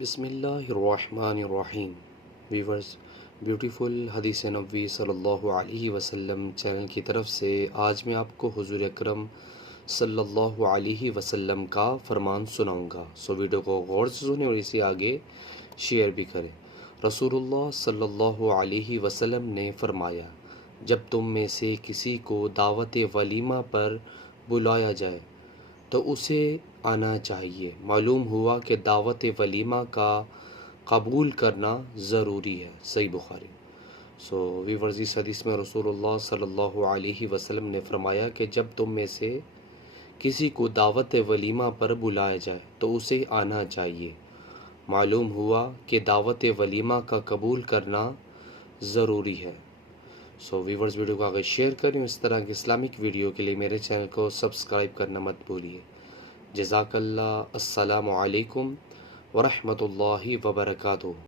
بسم اللہ الرحمن الرحیم ویورز، بیوٹیفل حدیث نبوی صلی اللہ علیہ وسلم چینل کی طرف سے آج میں آپ کو حضور اکرم صلی اللہ علیہ وسلم کا فرمان سناؤں گا، سو ویڈیو کو غور سے سنیں اور اسے آگے شیئر بھی کریں۔ رسول اللہ صلی اللہ علیہ وسلم نے فرمایا، جب تم میں سے کسی کو دعوت ولیمہ پر بلایا جائے تو اسے آنا چاہیے۔ معلوم ہوا کہ دعوت ولیمہ کا قبول کرنا ضروری ہے۔ صحیح بخاری۔ ویورز، اس حدیث میں رسول اللہ صلی اللہ علیہ وسلم نے فرمایا کہ جب تم میں سے کسی کو دعوت ولیمہ پر بلایا جائے تو اسے آنا چاہیے۔ معلوم ہوا کہ دعوت ولیمہ کا قبول کرنا ضروری ہے۔ ویورز، ویڈیو کو آگے شیئر کریں۔ اس طرح کے اسلامک ویڈیو کے لیے میرے چینل کو سبسکرائب کرنا مت بھولیے۔ جزاک اللہ۔ السلام علیکم ورحمۃ اللہ وبرکاتہ۔